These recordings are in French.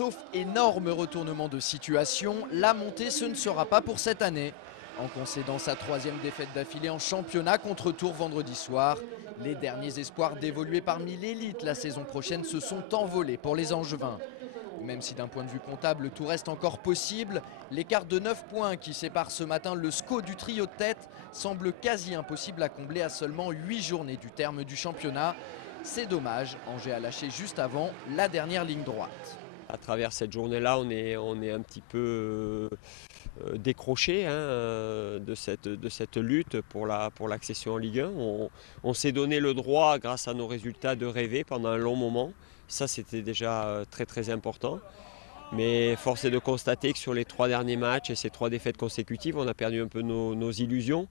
Sauf énorme retournement de situation, la montée ce ne sera pas pour cette année. En concédant sa 3e défaite d'affilée en championnat contre Tours vendredi soir, les derniers espoirs d'évoluer parmi l'élite la saison prochaine se sont envolés pour les Angevins. Même si d'un point de vue comptable tout reste encore possible, l'écart de 9 points qui sépare ce matin le SCO du trio de tête semble quasi impossible à combler à seulement 8 journées du terme du championnat. C'est dommage, Angers a lâché juste avant la dernière ligne droite. À travers cette journée-là, on est un petit peu décroché de cette lutte pour l'accession en Ligue 1. On s'est donné le droit, grâce à nos résultats, de rêver pendant un long moment. Ça, c'était déjà très très important. Mais force est de constater que sur les 3 derniers matchs et ces 3 défaites consécutives, on a perdu un peu nos illusions.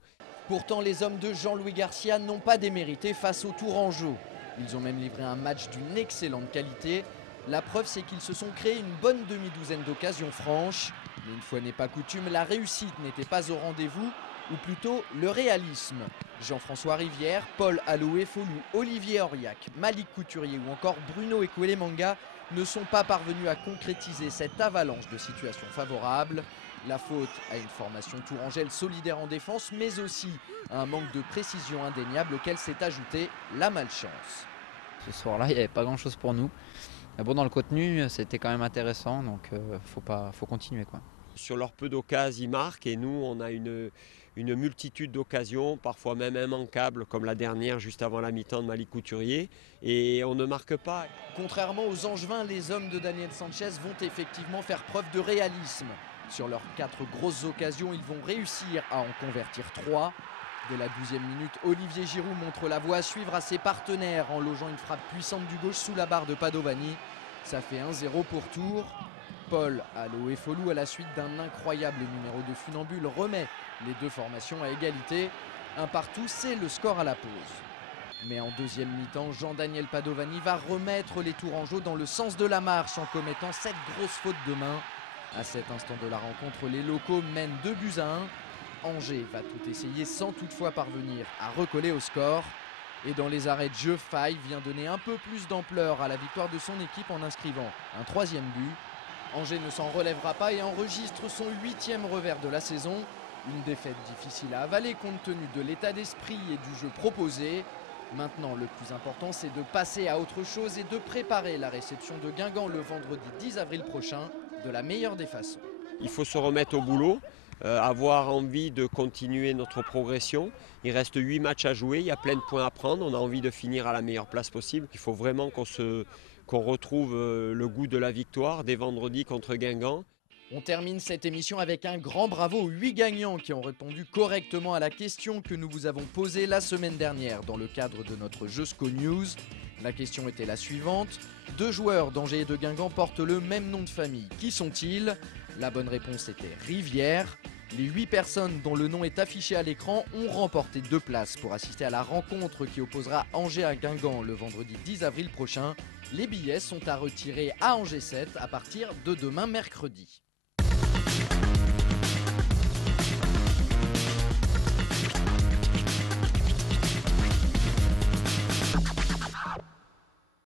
Pourtant, les hommes de Jean-Louis Garcia n'ont pas démérité face au Tourangeau. Ils ont même livré un match d'une excellente qualité. La preuve, c'est qu'ils se sont créés une bonne demi-douzaine d'occasions franches. Mais une fois n'est pas coutume, la réussite n'était pas au rendez-vous, ou plutôt le réalisme. Jean-François Rivière, Paul Aloé-Folou, Olivier Auriac, Malik Couturier ou encore Bruno Ekwelemanga ne sont pas parvenus à concrétiser cette avalanche de situations favorables. La faute à une formation tourangelle solidaire en défense, mais aussi à un manque de précision indéniable auquel s'est ajoutée la malchance. Ce soir-là, il n'y avait pas grand-chose pour nous. Mais bon, dans le contenu, c'était quand même intéressant, donc faut continuer, quoi. Sur leur peu d'occasions, ils marquent et nous, on a une multitude d'occasions, parfois même immanquables, comme la dernière juste avant la mi-temps de Malik Couturier, et on ne marque pas. Contrairement aux Angevins, les hommes de Daniel Sanchez vont effectivement faire preuve de réalisme. Sur leurs 4 grosses occasions, ils vont réussir à en convertir 3. Dès la 12e minute, Olivier Giroud montre la voie à suivre à ses partenaires en logeant une frappe puissante du gauche sous la barre de Padovani. Ça fait 1-0 pour Tours. Paul Aloé-Folou, à la suite d'un incroyable numéro de funambule, remet les 2 formations à égalité. Un partout, c'est le score à la pause. Mais en deuxième mi-temps, Jean-Daniel Padovani va remettre les Tourangeaux dans le sens de la marche en commettant cette grosse faute de main. À cet instant de la rencontre, les locaux mènent 2-1. Angers va tout essayer sans toutefois parvenir à recoller au score. Et dans les arrêts de jeu, Faye vient donner un peu plus d'ampleur à la victoire de son équipe en inscrivant un 3e but. Angers ne s'en relèvera pas et enregistre son 8e revers de la saison. Une défaite difficile à avaler compte tenu de l'état d'esprit et du jeu proposé. Maintenant, le plus important, c'est de passer à autre chose et de préparer la réception de Guingamp le vendredi 10 avril prochain de la meilleure des façons. Il faut se remettre au boulot, avoir envie de continuer notre progression. Il reste 8 matchs à jouer, il y a plein de points à prendre, on a envie de finir à la meilleure place possible. Il faut vraiment qu'on retrouve le goût de la victoire dès vendredi contre Guingamp. On termine cette émission avec un grand bravo aux 8 gagnants qui ont répondu correctement à la question que nous vous avons posée la semaine dernière dans le cadre de notre jeu SCO News. La question était la suivante. 2 joueurs d'Angers et de Guingamp portent le même nom de famille. Qui sont-ils? La bonne réponse était Rivière. Les 8 personnes dont le nom est affiché à l'écran ont remporté 2 places pour assister à la rencontre qui opposera Angers à Guingamp le vendredi 10 avril prochain. Les billets sont à retirer à Angers 7 à partir de demain mercredi.